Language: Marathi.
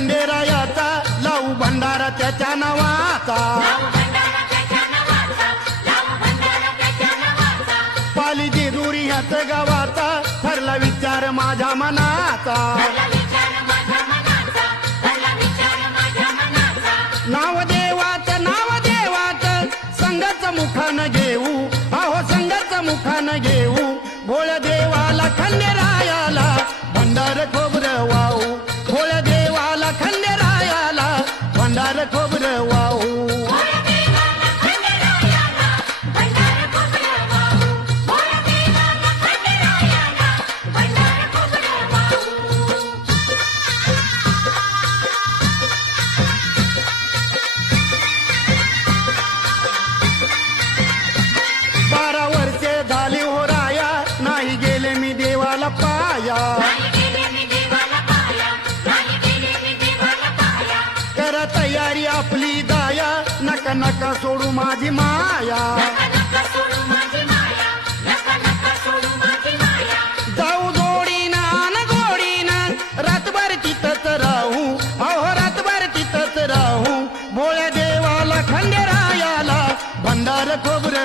खंडेरायाचा लावू भंडारा त्याच्या नावाचा पाली जेजुरी ह्याच गावाचा ठरला विचार माझ्या मनाचा नाव देवाचं संघाच मुखानं घेऊ अहो संघाच मुखानं घेऊ भोळ्या देवाला खंडेरायाला भंडार खोबरं वाहू भोळ्या देवाला खंडेरायाला भंडार खोबरं वाहू करा तयारी आपली दाया नका नका सोडू माझी माया जाऊ गोडीनं रातभर तिथंच राहू अहो रातभर तिथंच राहू भोळ्या देवाला खंडेरायाला भंडार खोबरं